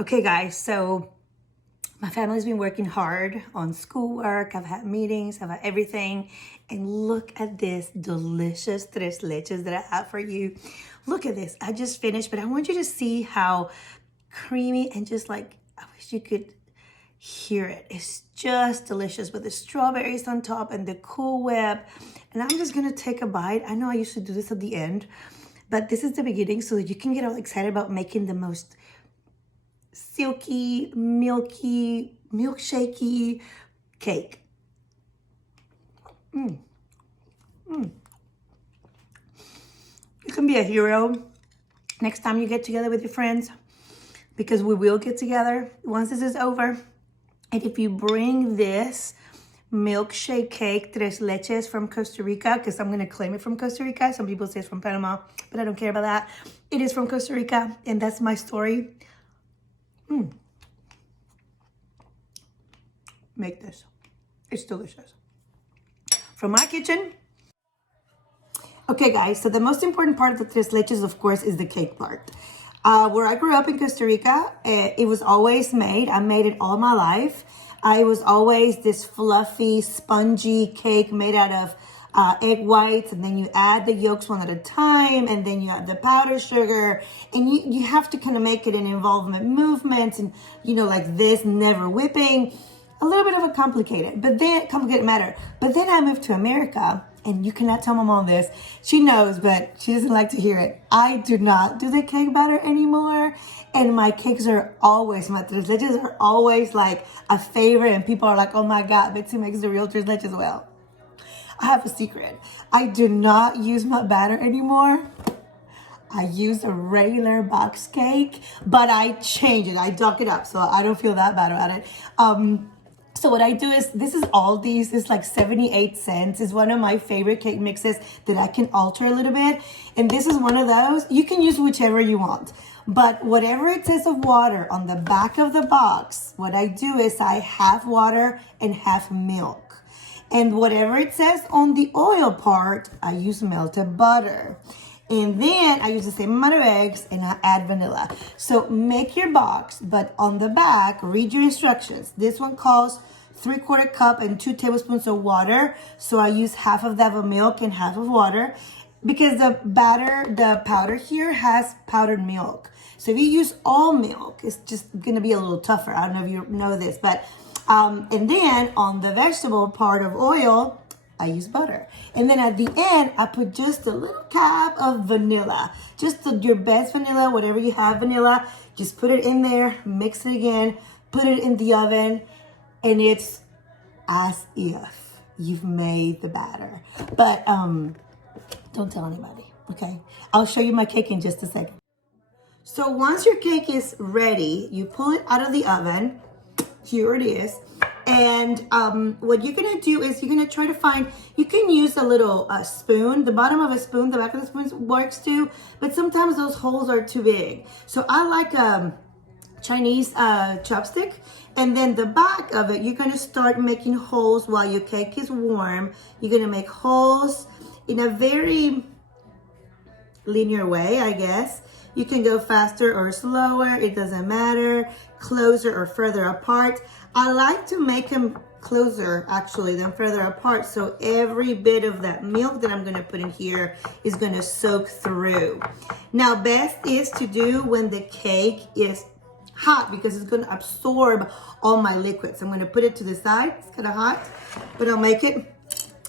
Okay, guys, so my family's been working hard on schoolwork. I've had meetings, I've had everything. And look at this delicious tres leches that I have for you. Look at this. I just finished, but I want you to see how creamy and just like, I wish you could hear it. It's just delicious with the strawberries on top and the Cool Whip. And I'm just gonna take a bite. I know I used to do this at the end, but this is the beginning so that you can get all excited about making the most silky, milky, milkshakey cake. You can be a hero next time you get together with your friends, because we will get together once this is over. And if you bring this milkshake cake, tres leches from Costa Rica, because I'm going to claim it from Costa Rica. Some people say it's from Panama, but I don't care about that. It is from Costa Rica, and that's my story. Make this. It's delicious. From my kitchen. Okay, guys, so the most important part of the tres leches, of course, is the cake part. Where I grew up in Costa Rica, it was always made. I made it all my life. It was always this fluffy, spongy cake made out of egg whites, and then you add the yolks one at a time, and then you add the powdered sugar, and you have to kind of make it an involvement movement, and like this, never whipping. A little bit of a complicated matter. But then I moved to America, and you cannot tell my mom this. She knows, but she doesn't like to hear it. I do not do the cake batter anymore. And my cakes are always, my tres leches are always like a favorite. And people are like, oh my God, Betsy makes the real tres leches well. I have a secret. I do not use my batter anymore. I use a regular box cake, but I change it. I duck it up so I don't feel that bad about it. So what I do is, this is Aldi's, it's like 78 cents. It's one of my favorite cake mixes that I can alter a little bit. And this is one of those. You can use whichever you want. But whatever it says of water on the back of the box, what I do is I half water and half milk. And whatever it says on the oil part, I use melted butter. And then I use the same amount of eggs and I add vanilla. So make your box, but on the back, read your instructions. This one calls 3/4 cup and 2 tablespoons of water. So I use half of that of milk and half of water, because the powder here has powdered milk. So if you use all milk, it's just gonna be a little tougher. I don't know if you know this, but, and then on the vegetable part of oil, I use butter. And then at the end, I put just a little cap of vanilla. Just your best vanilla, whatever you have vanilla. Just put it in there, mix it again, put it in the oven, and it's as if you've made the batter. But don't tell anybody, okay? I'll show you my cake in just a second. So once your cake is ready, you pull it out of the oven. Here it is. And what you're gonna do is you're gonna try to find, you can use a little spoon. The bottom of a spoon, the back of the spoon works too, but sometimes those holes are too big. So I like a Chinese chopstick. And then the back of it, you're gonna start making holes while your cake is warm. You're gonna make holes in a very linear way, I guess. You can go faster or slower, it doesn't matter, closer or further apart. I like to make them closer actually than further apart, so every bit of that milk that I'm gonna put in here is gonna soak through. Now, best is to do when the cake is hot, because it's gonna absorb all my liquids. I'm gonna put it to the side, it's kinda hot, but I'll make it.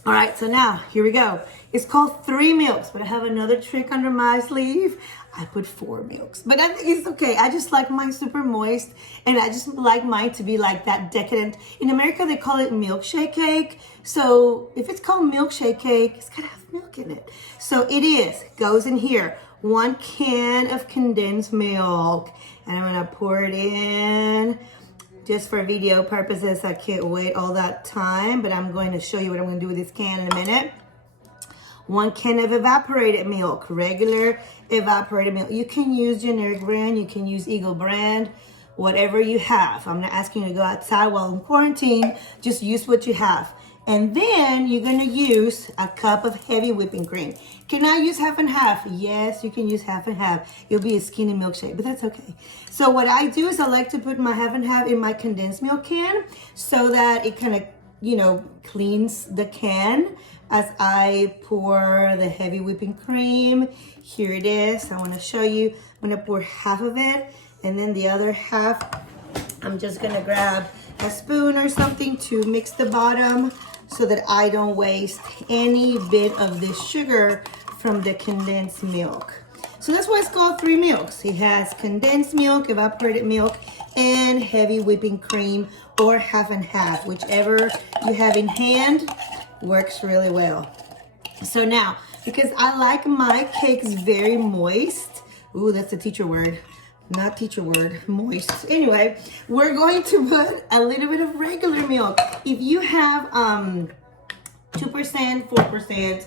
All right, so now, here we go. It's called 3 milks, but I have another trick under my sleeve. I put 4 milks, but I think it's okay. I just like mine super moist, and I just like mine to be like that decadent. In America, they call it milkshake cake. So if it's called milkshake cake, it's gotta have milk in it. So it goes in here. 1 can of condensed milk, and I'm gonna pour it in. Just for video purposes, I can't wait all that time, but I'm going to show you what I'm going to do with this can in a minute. 1 can of evaporated milk, regular evaporated milk. You can use generic brand, you can use Eagle brand, whatever you have. I'm not asking you to go outside while in quarantine, just use what you have. And then you're gonna use a cup of heavy whipping cream. Can I use half and half? Yes, you can use half and half. It'll be a skinny milkshake, but that's okay. So what I do is I like to put my half and half in my condensed milk can so that it kind of, you know, cleans the can as I pour the heavy whipping cream. Here it is. I want to show you. I'm going to pour half of it, and then the other half, I'm just going to grab a spoon or something to mix the bottom so that I don't waste any bit of the sugar from the condensed milk. So that's why it's called 3 milks. It has condensed milk, evaporated milk, and heavy whipping cream, or half and half. Whichever you have in hand works really well. So now, because I like my cakes very moist, ooh, that's a teacher word. Not teacher word, moist. Anyway, we're going to put a little bit of regular milk. If you have 2%, 4%,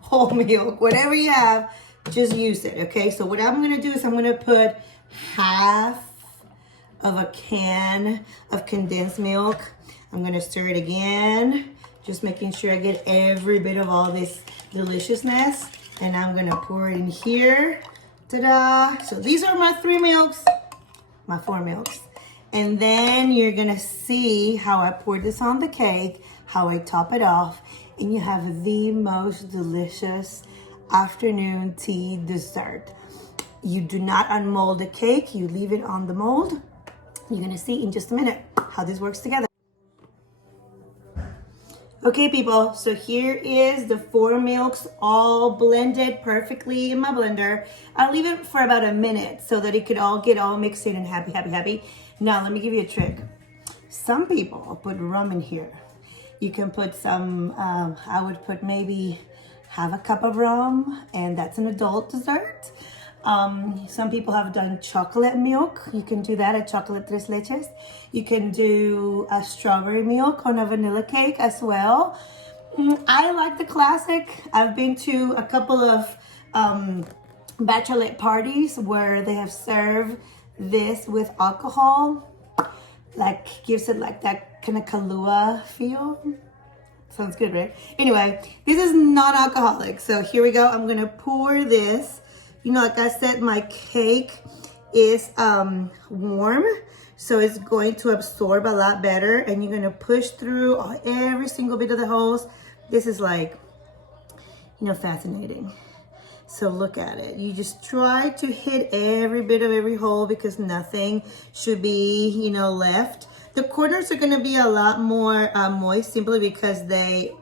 whole milk, whatever you have, just use it, okay? So what I'm gonna do is I'm gonna put half of a can of condensed milk. I'm gonna stir it again, just making sure I get every bit of all this deliciousness. And I'm gonna pour it in here. Ta-da! So these are my 3 milks, my 4 milks. And then you're gonna see how I pour this on the cake, how I top it off, and you have the most delicious afternoon tea dessert. You do not unmold the cake, you leave it on the mold. You're gonna see in just a minute how this works together. Okay, people, so here is the 4 milks all blended perfectly in my blender. I'll leave it for about a minute so that it could all get all mixed in and happy. Now, let me give you a trick. Some people put rum in here. You can put some, I would put maybe half a cup of rum, and that's an adult dessert. Some people have done chocolate milk. You can do that, a chocolate tres leches. You can do a strawberry milk on a vanilla cake as well. I like the classic. I've been to a couple of bachelorette parties where they have served this with alcohol. Like, gives it like that kind of Kahlua feel. Sounds good, right? Anyway, this is non-alcoholic. So here we go. I'm gonna pour this. You know, like I said, my cake is warm, so it's going to absorb a lot better, and you're gonna push through every single bit of the holes. This is like, you know, fascinating. So look at it. You just try to hit every bit of every hole because nothing should be, you know, left. The corners are gonna be a lot more moist simply because they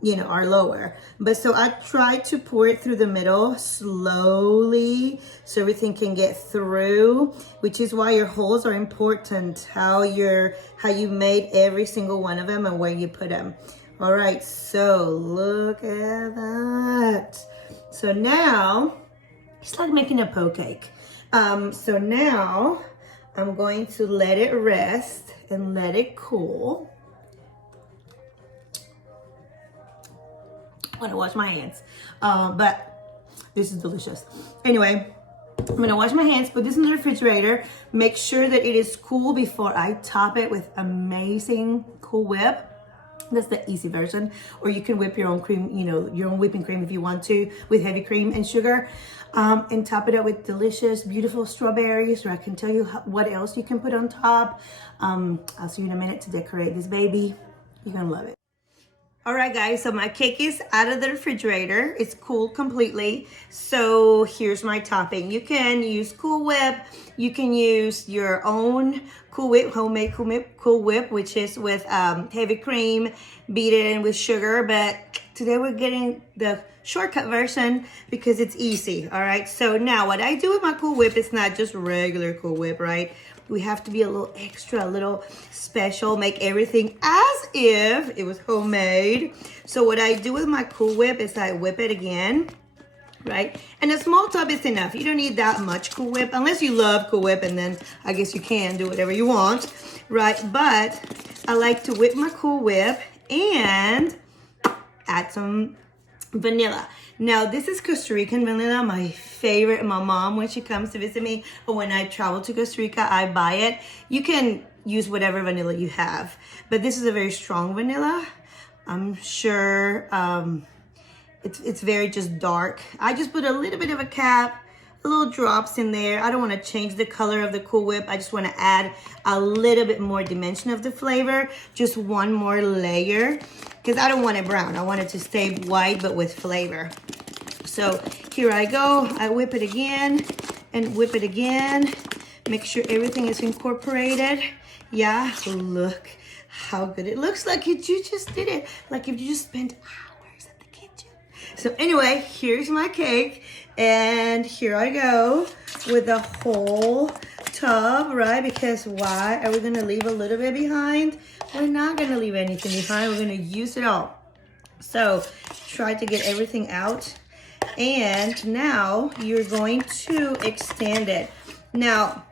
you know, are lower. But so I try to pour it through the middle slowly so everything can get through, which is why your holes are important, how you made every single one of them and where you put them. All right, so look at that. So now, it's like making a poke cake. So now I'm going to let it rest and let it cool. I'm gonna wash my hands, but this is delicious. Anyway, I'm gonna wash my hands, put this in the refrigerator, make sure that it is cool before I top it with amazing Cool Whip. That's the easy version. Or you can whip your own cream, you know, your own whipping cream if you want to, with heavy cream and sugar, and top it up with delicious, beautiful strawberries, or I can tell you what else you can put on top. I'll see you in a minute to decorate this baby. You're gonna love it. All right, guys, so my cake is out of the refrigerator. It's cooled completely. So here's my topping. You can use Cool Whip. You can use your own Cool Whip, homemade Cool Whip, which is with heavy cream, beaten with sugar. But today we're getting the shortcut version because it's easy, all right? So now what I do with my Cool Whip is not just regular Cool Whip, right? We have to be a little extra, a little special, make everything as if it was homemade. So what I do with my Cool Whip is I whip it again, right? And a small tub is enough. You don't need that much Cool Whip, unless you love Cool Whip, and then I guess you can do whatever you want, right? But I like to whip my Cool Whip and add some vanilla. Now, this is Costa Rican vanilla, my favorite. My mom, when she comes to visit me, or when I travel to Costa Rica, I buy it. You can use whatever vanilla you have. But this is a very strong vanilla. I'm sure it's very just dark. I just put a little bit of a cap, a little drops in there. I don't want to change the color of the Cool Whip. I just want to add a little bit more dimension of the flavor. Just one more layer, because I don't want it brown. I want it to stay white, but with flavor. So here I go. I whip it again and whip it again. Make sure everything is incorporated. Yeah, look how good it looks, like you just did it. Like if you just spent hours at the kitchen. So anyway, here's my cake. And here I go with the whole tub, right? Because why are we gonna leave a little bit behind? We're not gonna leave anything behind. We're gonna use it all. So try to get everything out. And now you're going to extend it. Now,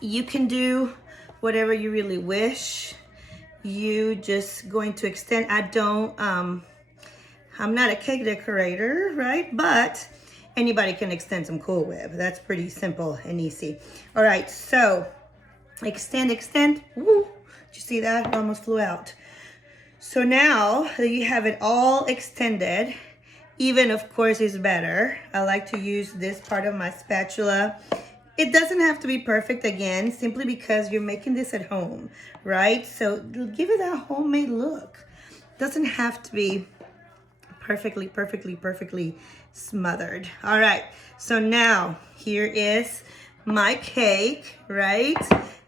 you can do whatever you really wish. You just going to extend. I'm not a cake decorator, right? But anybody can extend some Cool Whip. That's pretty simple and easy. All right, so extend. Woo, did you see that? It almost flew out. So now that you have it all extended, even of course is better. I like to use this part of my spatula. It doesn't have to be perfect, again, simply because you're making this at home, right? So give it that homemade look. Doesn't have to be perfectly smothered. All right, so now here is my cake, right?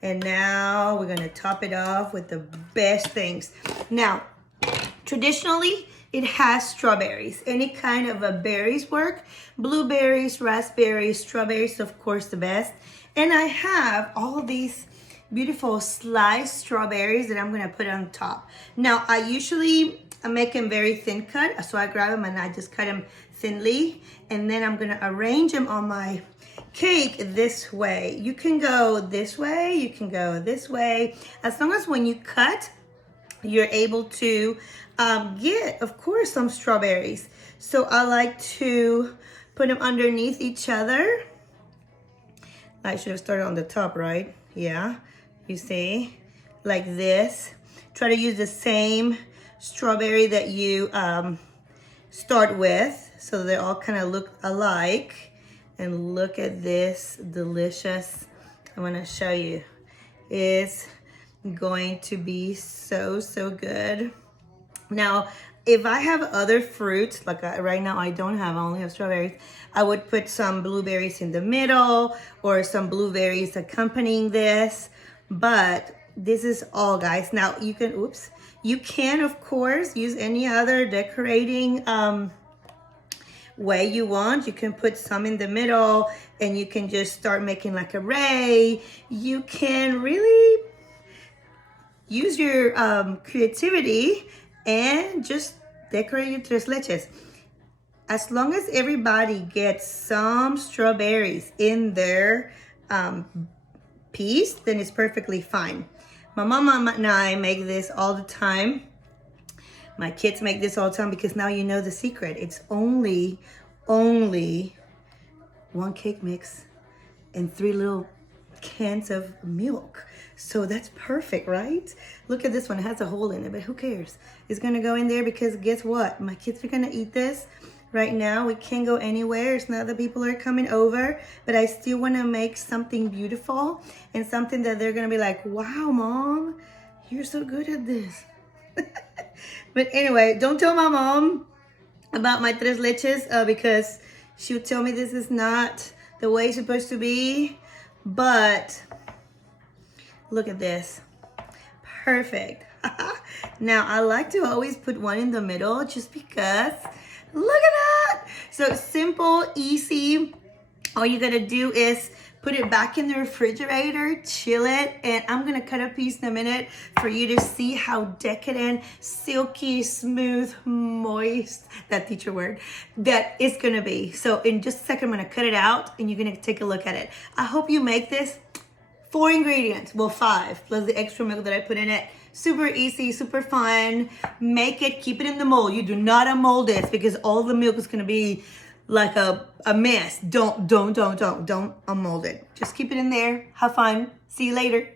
And now we're gonna top it off with the best things. Now, traditionally, it has strawberries. Any kind of a berries work. Blueberries, raspberries, strawberries, of course, the best. And I have all these beautiful sliced strawberries that I'm gonna put on top. Now, I usually make them very thin cut, so I grab them and I just cut them thinly. And then I'm gonna arrange them on my cake this way. You can go this way, you can go this way. As long as when you cut, you're able to get, of course, some strawberries. So I like to put them underneath each other. I should have started on the top, right? Yeah, you see, like this. Try to use the same strawberry that you start with, so they all kind of look alike. And look at this, delicious. I'm gonna show you. It's going to be so good. Now, if I have other fruits, like right now I don't have, I only have strawberries, I would put some blueberries in the middle or some blueberries accompanying this. But this is all, guys. Now you can, you can of course use any other decorating way you want. You can put some in the middle and you can just start making like a ray. You can really use your creativity and just decorate your tres leches. As long as everybody gets some strawberries in their piece, then it's perfectly fine. My mama and I make this all the time. My kids make this all the time, because now you know the secret. It's only one cake mix and 3 little cans of milk. So that's perfect, right? Look at this one, it has a hole in it, but who cares? It's gonna go in there, because guess what? My kids are gonna eat this. Right now, we can't go anywhere. It's not that people are coming over, but I still wanna make something beautiful and something that they're gonna be like, wow, Mom, you're so good at this. But anyway, don't tell my mom about my tres leches, because she'll tell me this is not the way it's supposed to be. But look at this, perfect. Now I like to always put one in the middle, just because. Look at that. So simple, easy. All you gotta do is put it back in the refrigerator, chill it, and I'm gonna cut a piece in a minute for you to see how decadent, silky, smooth, moist, that teacher word, that it's gonna be. So in just a second, I'm gonna cut it out and you're gonna take a look at it. I hope you make this. 4 ingredients, well 5, plus the extra milk that I put in it. Super easy, super fun. Make it, keep it in the mold. You do not unmold this, because all the milk is gonna be like a mess. Don't unmold it. Just keep it in there, have fun. See you later.